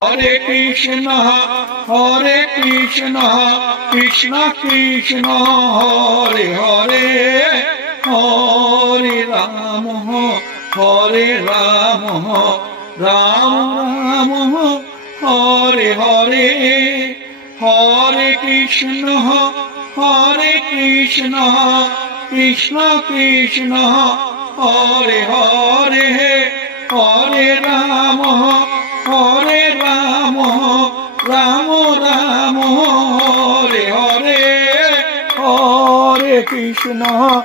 Hare Krishna, Krishna Krishna, Hare Hare, Hare Rama, Hare Rama, Ram Rama, Hare Hare, Hare Krishna, Krishna Krishna, Hare Hare, Hare Rama, Hare Rama, Rama Rama, Hare Hare, Hare Krishna,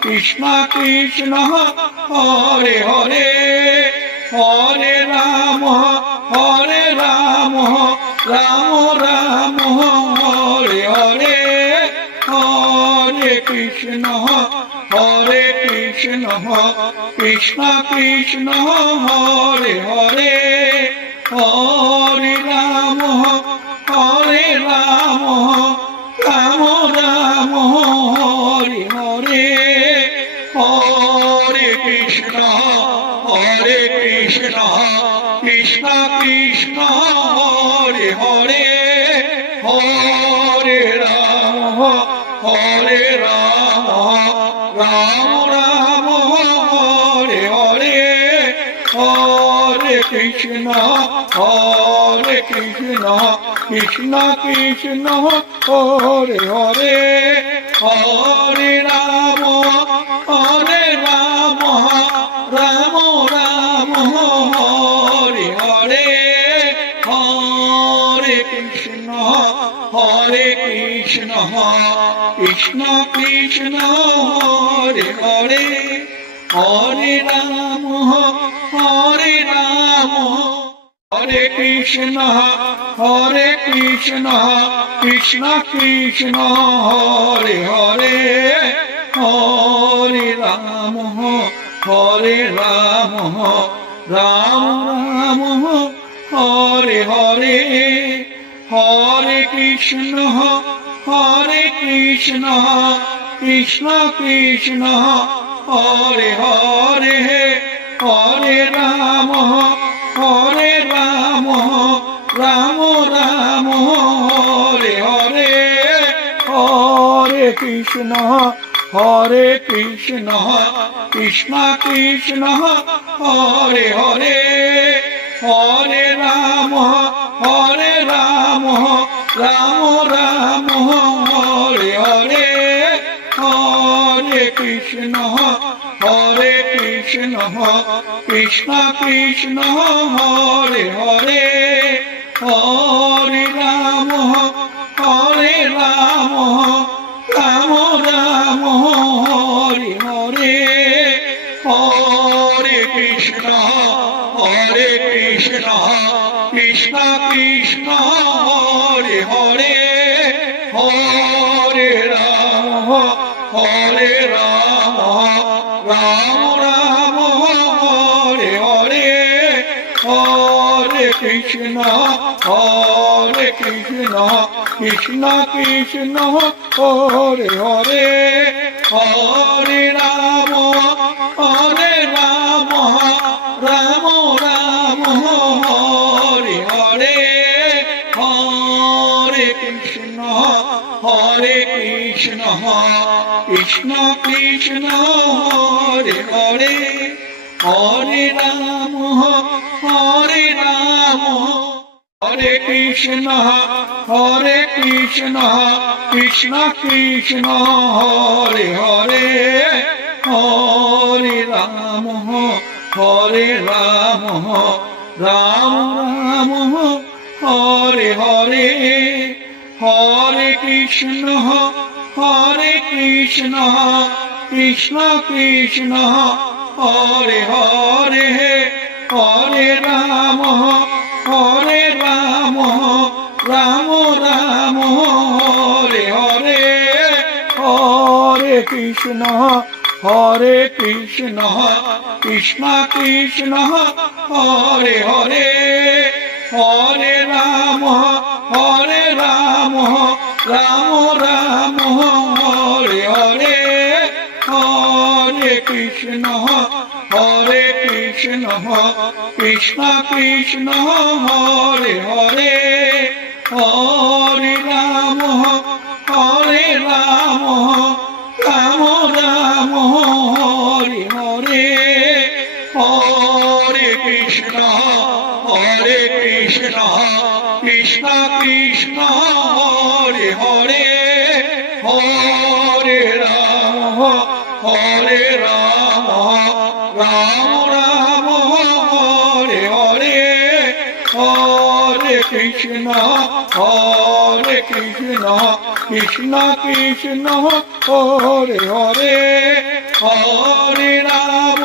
Krishna Krishna, Hare Hare, Hare Rama, Rama Rama, Hare Hare, Hare Krishna, Krishna Krishna, Hare Hare, Hare Rama, Rama Rama, Hare Hare, Hare Krishna, Krishna Krishna, Hare Hare, Hare Rama, Rama Rama, Hare Hare, Hare Krishna, Krishna Krishna, Hare Hare, Hare Rama, Rama Rama, Hare Hare, Hare Krishna, Krishna Krishna, Hare Hare, Hare Rama, Hare Krishna, Krishna Krishna, Hare Hare, Hare Rama, Ram Rama, Hare Hare, Hare Krishna, Krishna Krishna, Hare Hare, Hare Rama, Rama Rama, Hare Hare, Hare Krishna, Krishna Krishna, Hare Hare, Hare Rama, Rama Rama, Hare Hare, Hare Krishna, Krishna Krishna, Hare Hare, Hare Rama, Rama Rama, Hare Hare, Hare Krishna, Krishna Krishna, Hare Hare, Hare Rama, Rama Rama, Hare Hare, Hare Krishna, Krishna Krishna, Hare Hare, Hare Rama, Rama Rama, Hare Hare, Hare Krishna, Krishna Krishna, Hare Hare, Hare Rama, Hare Krishna, Krishna Krishna, Hare Hare, Hare Rama, Rama Rama, Hare Hare, Hare Krishna, Krishna Krishna, Hare Hare, Hare Rama, Rama Rama, Hare Hare, Hare Krishna, Krishna Krishna, Hare Hare, Hare Rama, Rama Rama, Hare Hare, Hare Krishna, Krishna Krishna Hare Hare Hare Ram Ram Ram Hare Hare Hare Krishna Krishna Krishna Hare Hare Hare Ram Ram Ram Hare Hare Hare Krishna Krishna Krishna Hare Hare Hare Ram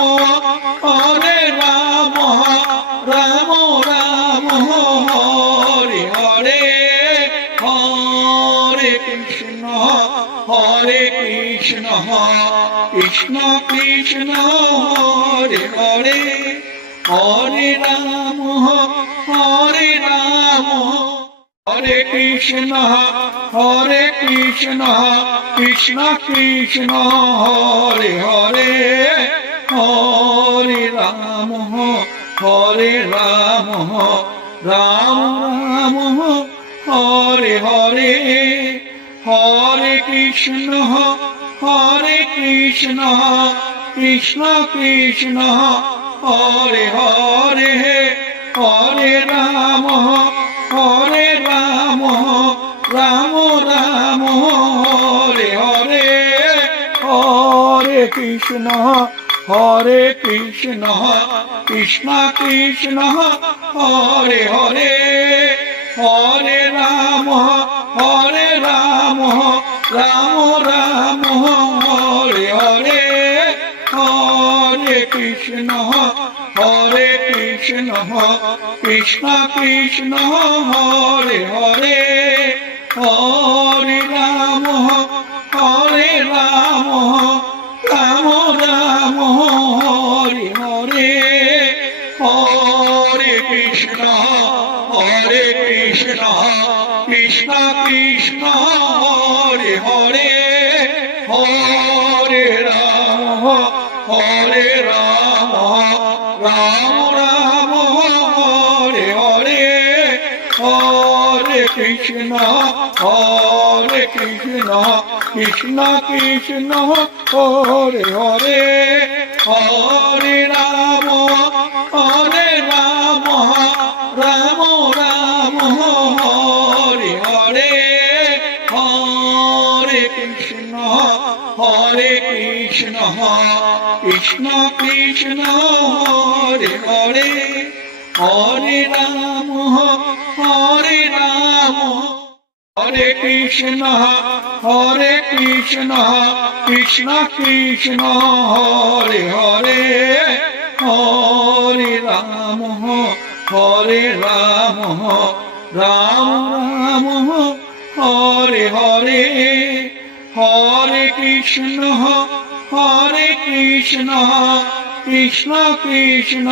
Ram Ram Hare Hare Hare Krishna Krishna Krishna Hare Hare Hare Ram Hare Krishna Krishna Krishna Hare Hare Hare Ram Ram Ram Hare Hare Hare Krishna Krishna Krishna Hare Hare Hare Ram Ram Ram Hare Hare Hare Krishna Krishna Krishna Hare Hare Hare Ram Ram Ram Hare Hare Hare Krishna Krishna Krishna Hare Hare Hare Ram Ram Ram Hare Hare Hare Krishna Krishna Krishna Hare Hare Hare Ram Ram Ram Hare Hare Hare Krishna Krishna Krishna Hare Hare Hare Ram Ram Ram Hare Hare Hare Krishna Krishna Krishna Hare Hare Hare Ram Hare Krishna Krishna Krishna Hare Hare Hare Ram Ram Ram Hare Hare Hare Krishna Krishna Krishna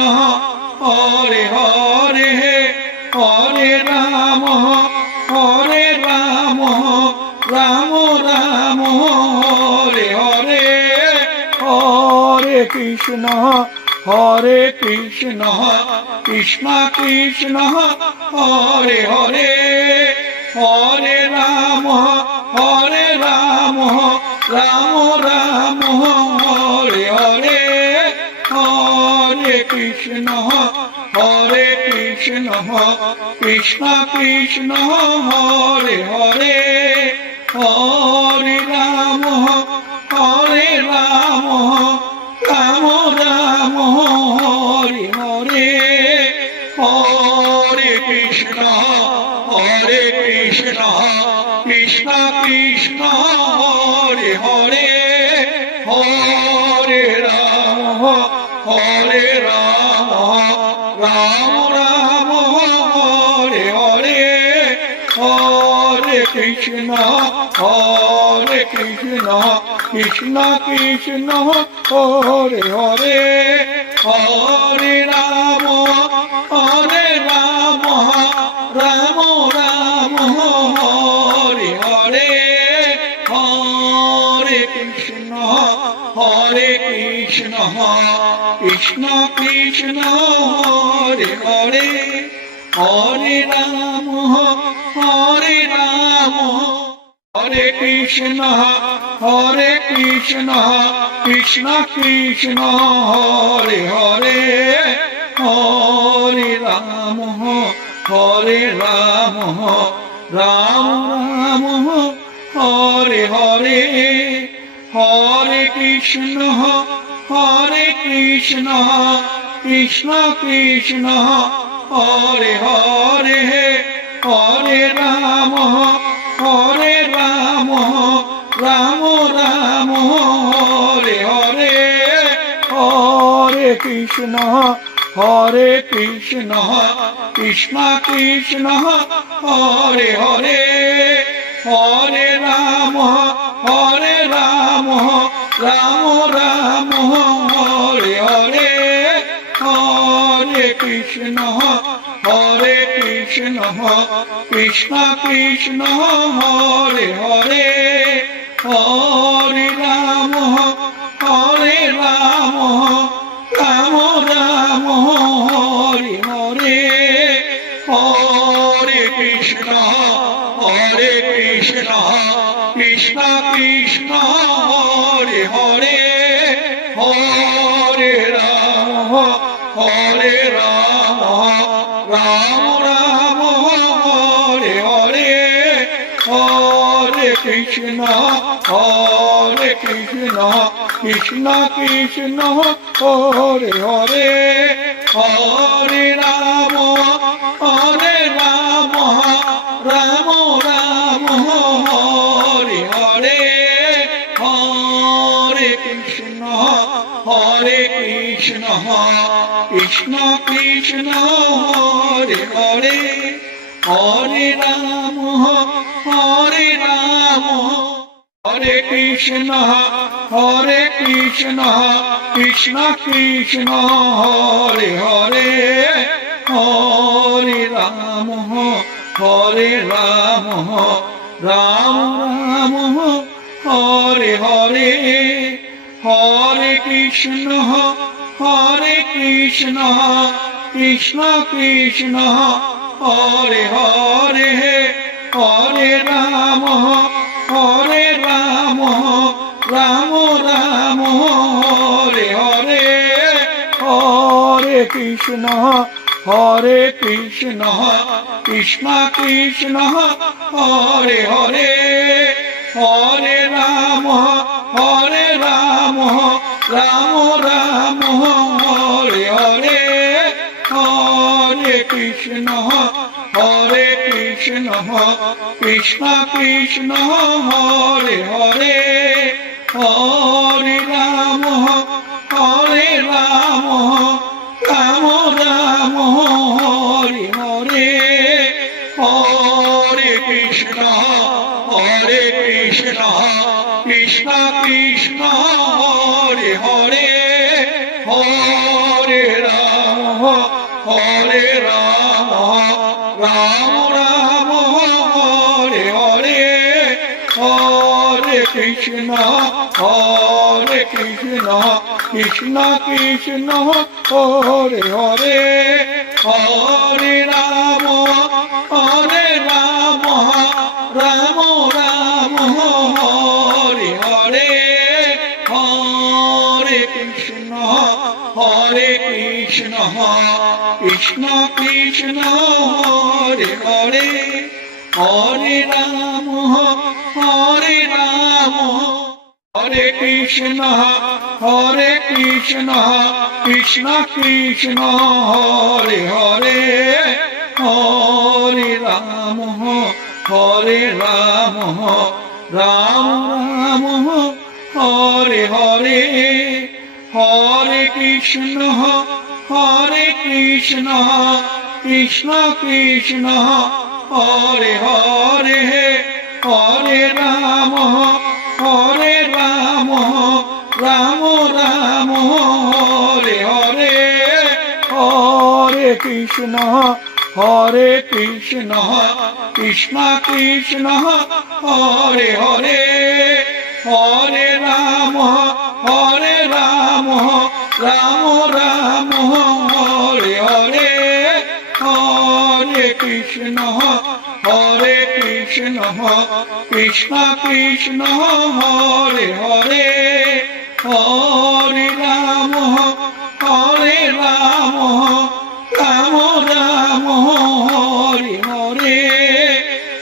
Hare Hare Hare Ram Ram Ram Hare Hare Hare Krishna Krishna Krishna Hare Hare Hare Ram Ram Ram Hare Hare Hare Krishna Krishna Krishna Hare Hare Hare Ram Ram Ram Hare Hare Hare Krishna Krishna Krishna Hare Hare Hare Ram Ram Ram Hare Hare Hare Krishna Krishna Krishna Hare Hare Hare Ram Ram Ram Hare Hare Hare Krishna Krishna Krishna Hare Hare Hare Ram Hare Krishna Krishna Krishna Hare Hare Hare Ram Ram Ram Hare Hare Hare Krishna Krishna Krishna Hare Hare Hare Ram Ram Ram Hare Hare Hare Krishna Krishna Krishna Hare Hare Hare Ram Ram Ram Hare Hare Hare Krishna Krishna Krishna Hare Hare Hare Ram Ram Ram Hare Hare Hare Krishna Krishna Krishna Hare Hare Hare Ram Ram Ram Hare Hare Hare Krishna Krishna Krishna Hare Hare Hare Ram Ram Ram Hare Hare Hare Krishna Krishna Krishna Hare Hare Hare Ram Hare Krishna Krishna Krishna Hare Hare Hare Ram Ram Ram Hare Hare Hare Krishna Krishna Krishna Hare Hare Hare Ram Ram Ram Hare Hare Hare Krishna Krishna Krishna Hare Hare Hare Ram Ram Ram Hare Hare Hare Krishna Krishna Krishna Hare Hare Hare Ram Ram Ram Hare Hare Hare Krishna Krishna Krishna Hare Hare Hare Ram Ram Ram Hare Hare Hare Krishna Krishna Krishna Hare Hare Hare Ram Ram Ram Hare Hare Hare Krishna Krishna Krishna Hare Hare Hare Ram Hare Krishna Krishna Krishna Hare Hare Hare Ram Ram Ram Hare Hare Hare Krishna Krishna Krishna Hare Hare Hare Ram Ram Ram Hare Hare Hare Krishna Krishna Krishna Hare Hare Hare Ram Ram Ram Hare Hare Krishna Krishna Krishna Hare Hare Hare Ram Ram Ram Hare Hare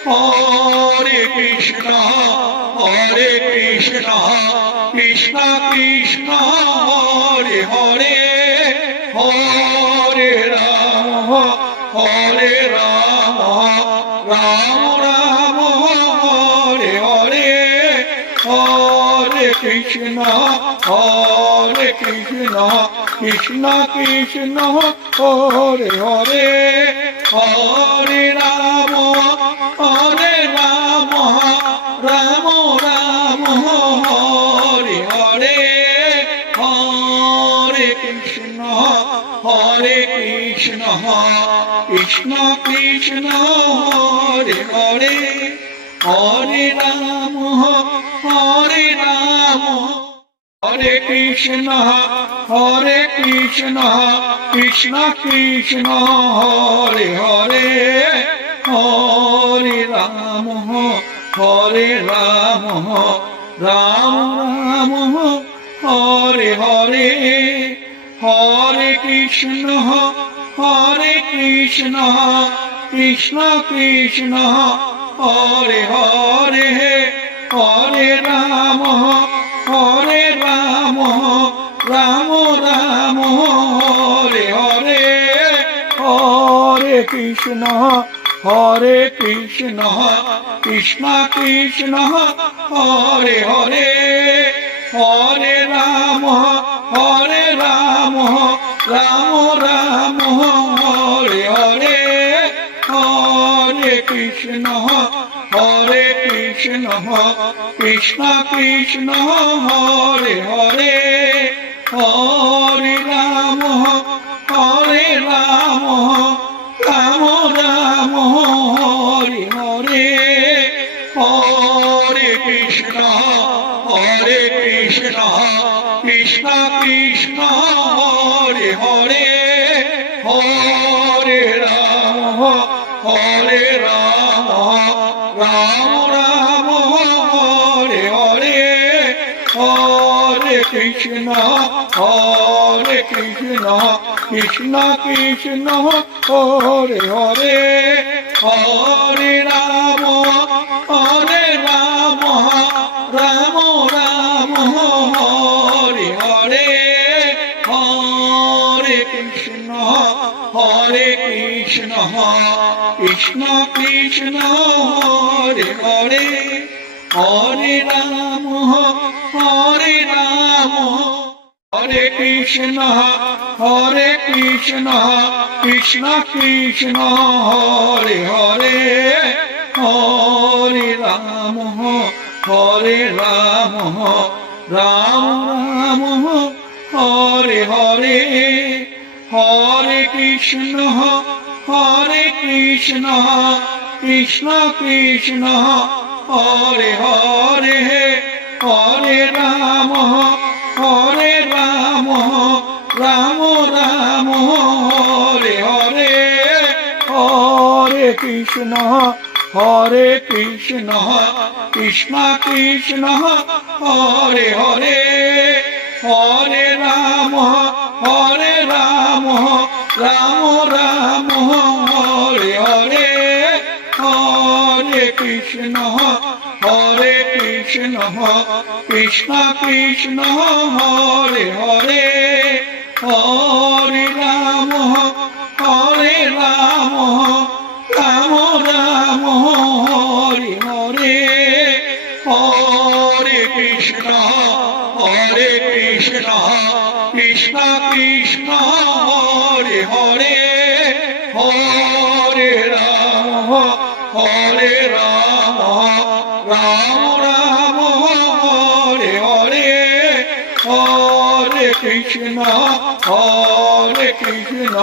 Hare Krishna Krishna Krishna Hare Hare Hare Ram Ram Ram Hare Hare Hare Krishna Krishna Krishna Hare Hare Hare Ram Ram Ram Hare Hare Hare Krishna Krishna Krishna Hare Hare Hare Ram Hare Krishna Krishna Krishna Hare Hare Hare Ram Ram Ram Hare Hare Hare Krishna Krishna Krishna Hare Hare Hare Ram Ram Ram Hare Hare Hare Krishna Krishna Krishna Hare Hare Hare Ram Ram Ram Hare Hare Hare Krishna Krishna Krishna Hare Hare Hare Ram Ram Ram Hare Hare Hare Krishna Krishna Krishna Hare Hare Hare Ram Ram Ram Hare Hare Hare Krishna Krishna Krishna Hare Hare Hare Ram Ram Ram Hare Hare Hare Krishna Krishna Krishna Hare Hare Hare Ram Hare Krishna Krishna Krishna Hare Hare Hare Ram Ram Ram Hare Hare Hare Krishna Krishna Krishna Hare Hare Hare Ram Ram Ram Hare Hare Hare Krishna Krishna Krishna Hare Hare Hare Ram Ram Ram Hare Hare Hare Krishna Krishna Krishna Hare Hare Hare Ram Ram Ram Hare Hare Hare Krishna Krishna Krishna Hare Hare Hare Ram Ram Ram Hare Hare Hare Krishna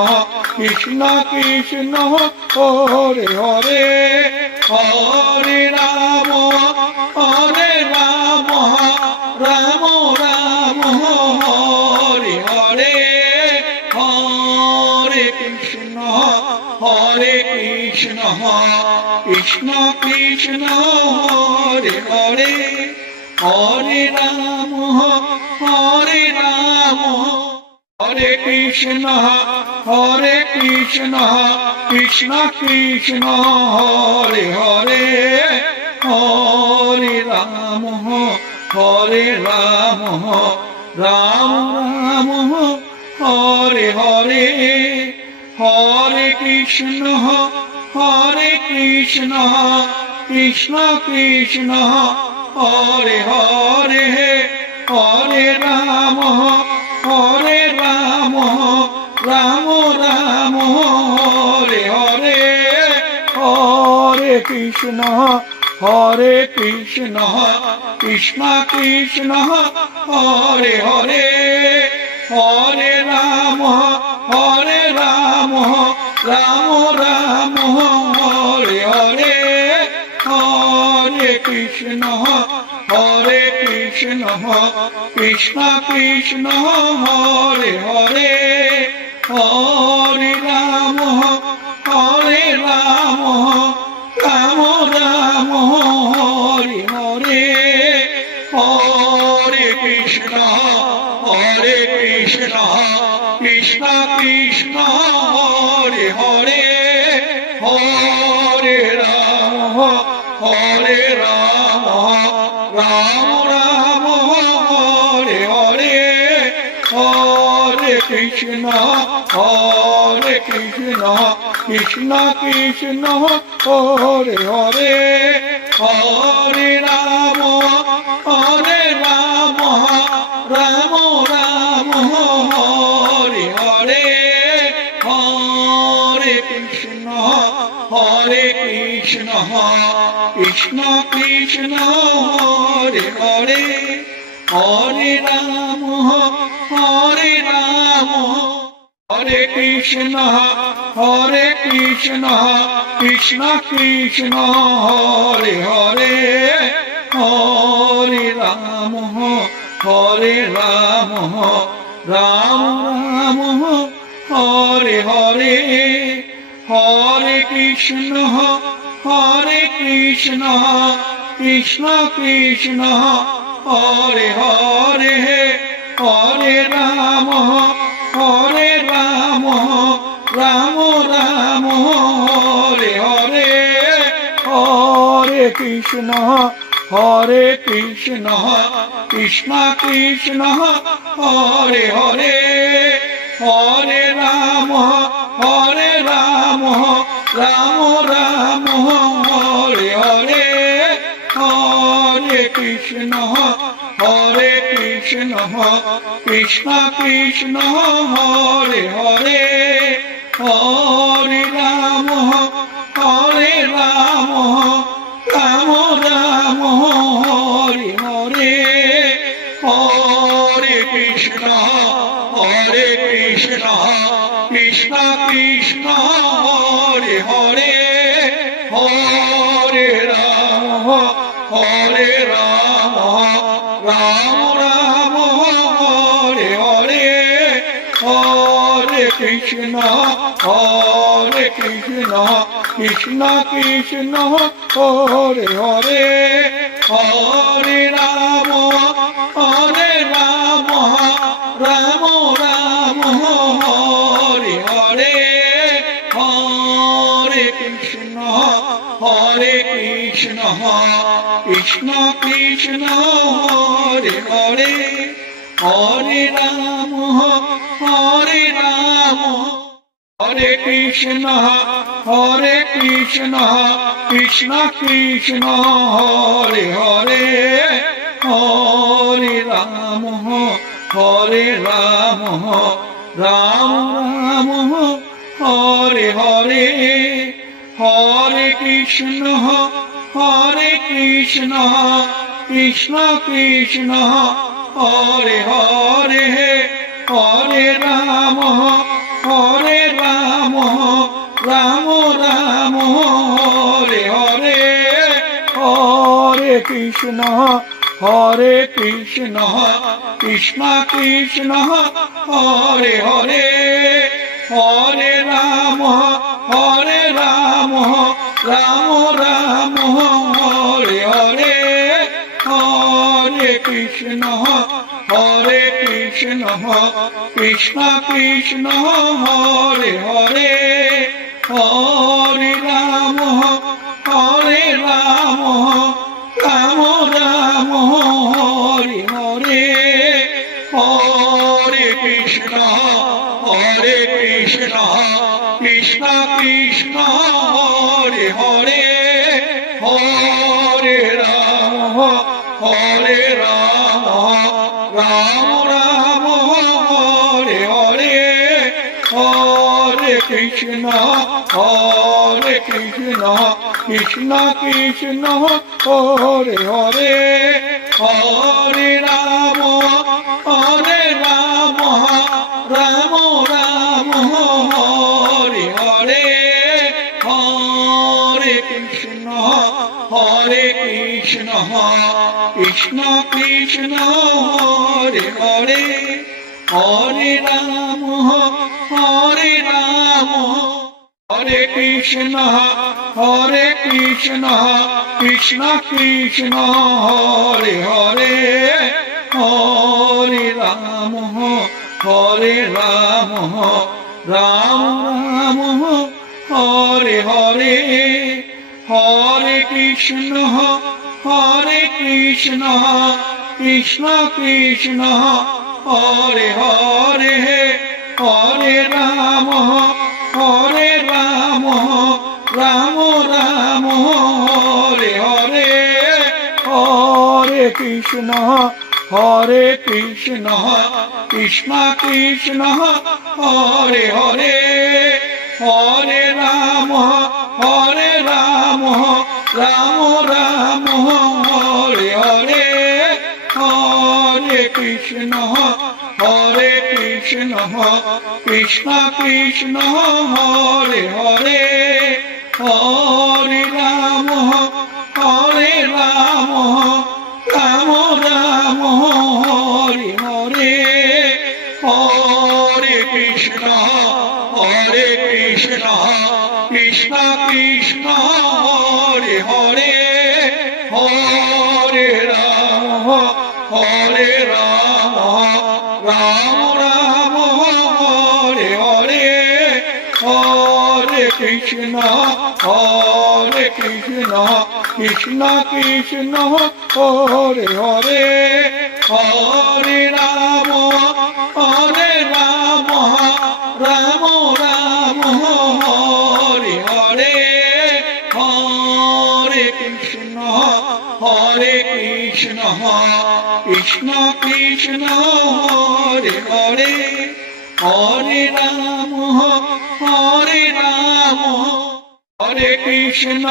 Krishna Krishna Hare Hare Hare Ram Ram Ram Hare Hare Hare Krishna Krishna Krishna Krishna Hare Hare Hare Ram Hare Krishna Krishna Krishna Hare Hare Hare Ram Ram Ram Hare Hare Hare Krishna Krishna Krishna Hare Hare Hare Ram Ram Ram Hare Hare Hare Krishna Krishna Krishna Hare Hare Hare Ram Ram Ram Hare Hare Hare Krishna Krishna Krishna Hare Hare Hare Ram Ram Ram Hare Hare Hare Krishna Krishna Krishna Hare Hare Hare Ram Ram Ram Hare Hare Hare Krishna Krishna Krishna Hare Hare Hare Ram Ram Ram Hare Hare Hare Krishna Krishna Krishna Hare Hare Hare Ram Hare Krishna Krishna Krishna Hare Hare Hare Ram Ram Ram Hare Hare Hare Krishna Krishna Krishna Hare Hare Hare Ram Ram Ram Hare Hare Hare Krishna Krishna Krishna Hare Hare Hare Ram Ram Ram Hare Hare Hare Krishna Krishna Krishna Hare Hare Hare Ram Ram Ram Hare Hare Hare Krishna Krishna Krishna Hare Hare Hare Ram Ram Ram Hare Hare Hare Krishna Krishna Krishna Hare Hare Hare Ram Ram Ram Hare Hare Hare Krishna Krishna Krishna Hare Hare Hare Ram Hare Krishna Krishna Krishna Hare Hare Hare Ram Ram Ram Hare Hare Hare Krishna Krishna Krishna Hare Hare Hare Ram Ram Ram Hare Hare Hare Krishna Krishna Krishna Hare Hare Hare Ram Ram Ram Hare Hare Hare Krishna Krishna Krishna Hare Hare Hare Ram Ram Ram Hare Hare Hare Krishna Krishna Krishna Hare Hare Hare Ram Ram Ram Hare Hare Hare Krishna Krishna Krishna Hare Hare Hare Ram Ram Ram Hare Hare Hare Krishna Krishna Krishna Hare Hare Hare Ram Hare Krishna Krishna Krishna Hare Hare Hare Ram Ram Ram Hare Hare Hare Krishna Krishna Krishna Hare Hare Hare Ram Ram Ram Hare Hare Hare Krishna Krishna Krishna Hare Hare Hare Ram Ram Ram Hare Hare Hare Krishna Krishna Krishna Hare Hare Hare Ram Ram Ram Hare Hare Hare Krishna Krishna Krishna Hare Hare Hare Ram Ram Ram Hare Hare Hare Krishna Krishna Krishna Hare Hare Hare Ram Ram Ram Hare Hare Hare Krishna Krishna Krishna Hare Hare Hare Ram Hare Krishna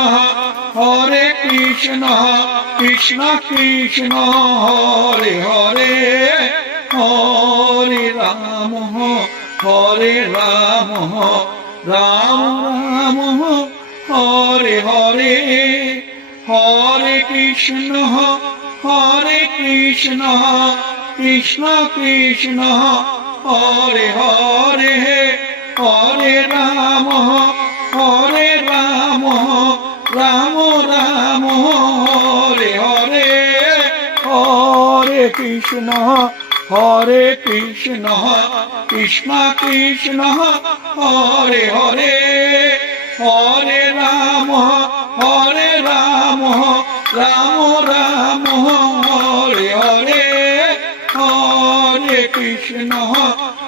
Krishna Krishna Hare Hare Hare Ram Ram Ram Hare Hare Hare Krishna Krishna Krishna Hare Hare Hare Ram Ram Ram Hare Hare Hare Krishna Krishna Krishna Hare Hare Hare Ram Ram Ram Hare Hare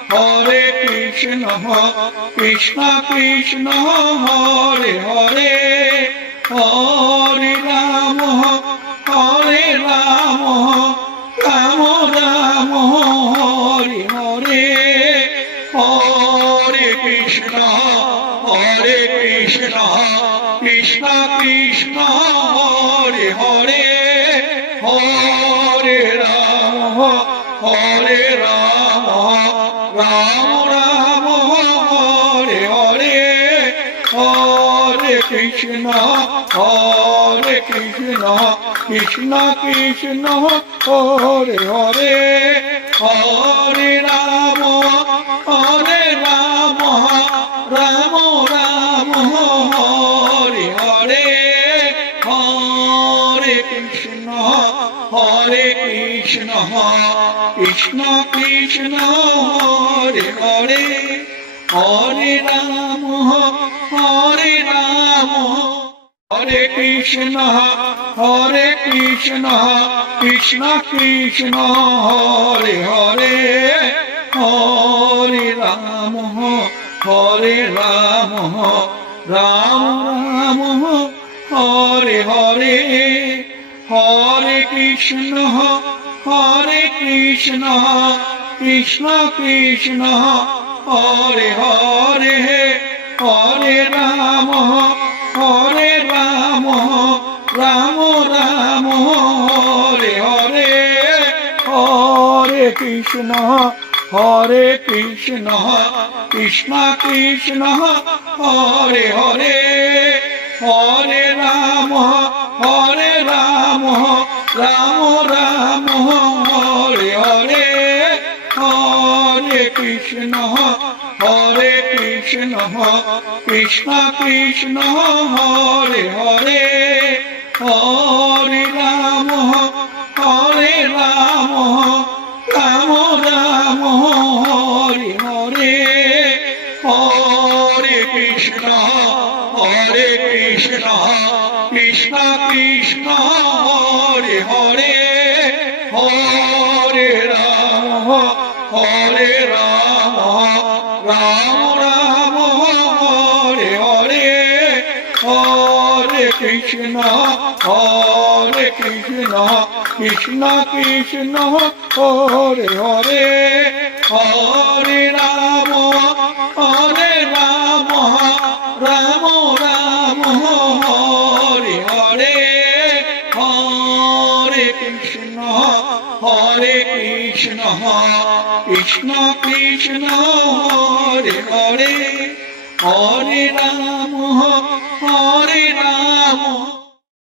Hare Krishna Krishna Krishna Hare Hare Hare Ram Ram Ram Hare Hare Hare Krishna Krishna Krishna Hare Hare Hare Ram Ram Ram Hare Hare Hare Krishna Krishna Krishna Hare Hare Hare Ram Ram Ram Hare Krishna Krishna Krishna Hare Hare Hare Ram Hare Krishna Krishna Krishna Hare Hare Hare Ram Ram Ram Hare Hare Hare Krishna Krishna Krishna Hare Hare Hare Ram Ram Ram Hare Hare Hare Krishna Krishna Krishna Hare Hare Hare Ram Ram Ram Hare Hare Hare Krishna Krishna Krishna Hare Hare Hare Ram Ram Ram Hare Hare Hare Krishna Krishna Krishna Hare Hare Hare Ram Ram Ram Hare Hare Hare Krishna Krishna Krishna Hare Hare Hare Ram Ram Ram Hare Hare Hare Krishna Krishna Krishna Hare Hare Hare Ram